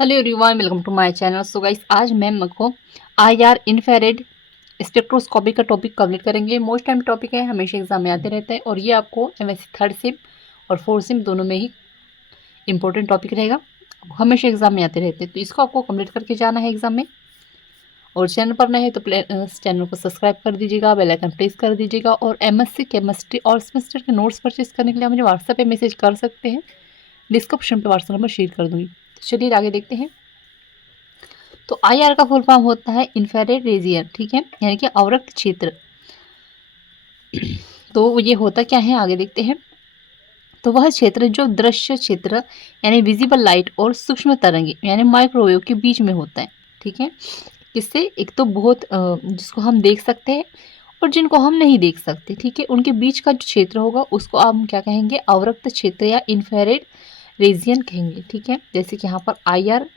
Hello everyone, welcome to my channel. So guys, आज ma'am को IR infrared spectroscopy का topic cover करेंगे। Most time topic है, हमेशा एग्जाम में आते रहते हैं और ये आपको एमएससी थर्ड सिम और फोर्थ सिम दोनों में ही इंपॉर्टेंट टॉपिक रहेगा। हमेशा एग्जाम में आते रहते हैं, तो इसको आपको कंप्लीट करके जाना है एग्जाम में। और चैनल पर नए हैं तो चैनल को सब्सक्राइब कर दीजिएगा, बेल आइकन प्रेस कर दीजिएगा। और एमएससी केमिस्ट्री और सेमेस्टर के नोट्स परचेज करने के लिए मुझे व्हाट्सएप पे मैसेज कर सकते हैं। डिस्क्रिप्शन पे व्हाट्सएप नंबर शेयर कर दूँगी। तो चलिए आगे देखते हैं। तो आईआर का फुल फॉर्म होता है इंफ्रारेड रेडिएशन, ठीक है, यानी कि अवरक्त क्षेत्र। तो ये होता क्या है, आगे देखते हैं। तो वह क्षेत्र जो दृश्य क्षेत्र यानी विजिबल लाइट और सूक्ष्म तरंगे यानी माइक्रोवेव के बीच में होता है, ठीक है। इससे एक तो बहुत जिसको हम देख सकते हैं और जिनको हम नहीं देख सकते, ठीक है, उनके बीच का जो क्षेत्र होगा उसको आप क्या कहेंगे, अवरक्त क्षेत्र या इंफ्रारेड रीजियन कहेंगे, ठीक है। जैसे कि यहाँ पर आईआर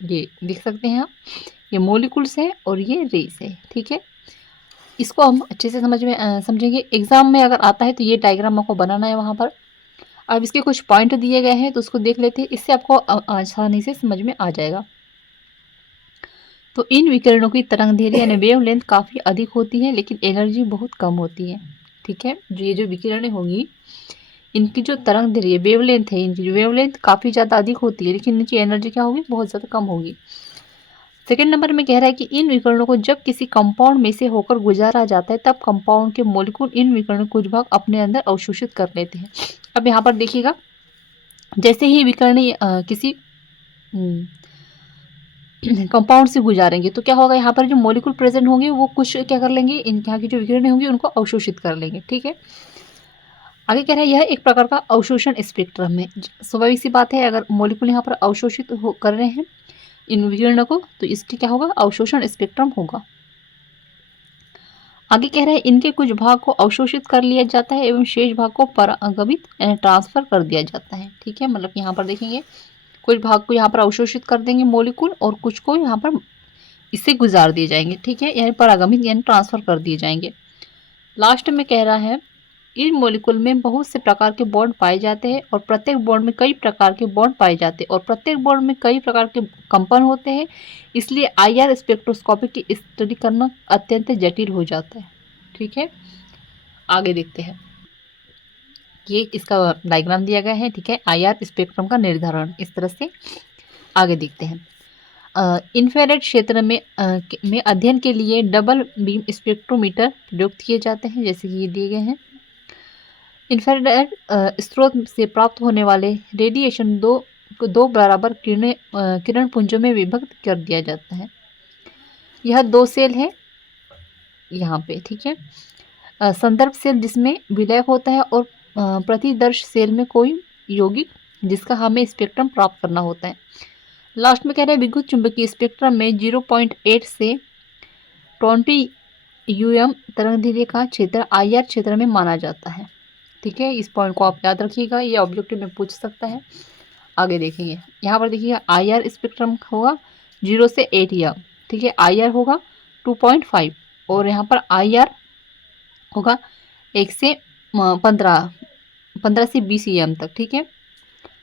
ये देख सकते हैं आप, ये मॉलिक्यूल्स है और ये रेस है, ठीक है। इसको हम अच्छे से समझेंगे। एग्जाम में अगर आता है तो ये डायग्राम आपको बनाना है वहाँ पर। अब इसके कुछ पॉइंट दिए गए हैं तो उसको देख लेते हैं, इससे आपको आसानी से समझ में आ जाएगा। तो इन विकिरणों की तरंग दैर्ध्य यानी वेव लेंथ काफ़ी अधिक होती है, लेकिन एनर्जी बहुत कम होती है, ठीक है। जो ये जो विकिरणें होंगी, इनकी जो तरंग दैर्ध्य वेव लेंथ है, इनकी जो वेव लेंथ काफ़ी ज़्यादा अधिक होती है, लेकिन इनकी एनर्जी क्या होगी, बहुत ज़्यादा कम होगी। सेकेंड नंबर में कह रहा है कि इन विकिरणों को जब किसी कंपाउंड में से होकर गुजारा जाता है तब कंपाउंड के मॉलिक्यूल इन विकिरणों कुछ भाग अपने अंदर अवशोषित कर लेते हैं। अब यहाँ पर देखिएगा, जैसे ही विकिरण किसी कंपाउंड से गुजारेंगे तो क्या होगा, यहाँ पर जो मॉलिक्यूल प्रेजेंट होंगे वो कुछ क्या कर लेंगे, इन यहाँ की जो विकिरण होंगी उनको अवशोषित कर लेंगे, ठीक है। आगे कह रहा है यह एक प्रकार का अवशोषण स्पेक्ट्रम है। स्वाभाविक सी बात है, अगर मॉलिक्यूल यहाँ पर अवशोषित कर रहे हैं इन विकिरणों को तो इसके क्या होगा, अवशोषण स्पेक्ट्रम होगा। आगे कह रहे हैं इनके कुछ भाग को अवशोषित कर लिया जाता है एवं शेष भाग को परागमित यानी ट्रांसफर कर दिया जाता है, ठीक है। मतलब यहाँ पर देखेंगे कुछ भाग को यहाँ पर अवशोषित कर देंगे मॉलिक्यूल और कुछ को यहाँ पर इससे गुजार दिए जाएंगे, ठीक है, यानी परागमित यानी ट्रांसफर कर दिए जाएंगे। लास्ट में कह रहा है इन मॉलिक्यूल में बहुत से प्रकार के बॉन्ड पाए जाते हैं और प्रत्येक बॉन्ड में कई प्रकार के बॉन्ड पाए जाते हैं और प्रत्येक बॉन्ड में कई प्रकार के कंपन होते हैं। इसलिए आईआर स्पेक्ट्रोस्कोपी की स्टडी करना अत्यंत जटिल हो जाता है, ठीक है। आगे देखते हैं, ये इसका डायग्राम दिया गया है, ठीक है, आईआर स्पेक्ट्रम का निर्धारण इस तरह से। आगे देखते हैं, इंफ्रारेड क्षेत्र में अध्ययन के लिए डबल बीम स्पेक्ट्रोमीटर प्रयुक्त किए जाते हैं, जैसे कि ये दिए गए हैं। इंफ्रारेड स्रोत से प्राप्त होने वाले रेडिएशन दो बराबर किरण पुंजों में विभक्त कर दिया जाता है। यह दो सेल है यहाँ पे, ठीक है। संदर्भ सेल जिसमें विलय होता है और प्रतिदर्श सेल में कोई यौगिक जिसका हमें स्पेक्ट्रम प्राप्त करना होता है। लास्ट में कह रहे हैं विद्युत चुंबकीय स्पेक्ट्रम में 0.8 से 20 UM तरंग दैर्ध्य का क्षेत्र आईआर क्षेत्र में माना जाता है, ठीक है। इस पॉइंट को आप याद रखिएगा, ये ऑब्जेक्टिव में पूछ सकता है। आगे देखेंगे, यहाँ पर देखिए आईआर स्पेक्ट्रम होगा 0 से 8 UM, ठीक है। आईआर होगा 2.5 और यहाँ पर आईआर होगा 1 से 15 से 20 UM तक, ठीक है।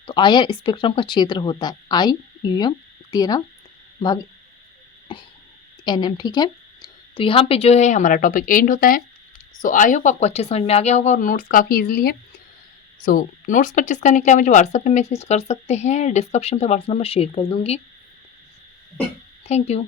तो आईआर स्पेक्ट्रम का क्षेत्र होता है IUM 13/NM, ठीक है। तो यहाँ पे जो है हमारा टॉपिक एंड होता है। सो आई होप आपको अच्छे समझ में आ गया होगा और नोट्स काफ़ी इजीली है। सो नोट्स परचेस करने के लिए मुझे व्हाट्सएप पे मैसेज कर सकते हैं, डिस्क्रिप्शन पे व्हाट्सएप नंबर शेयर कर दूँगी। Thank you.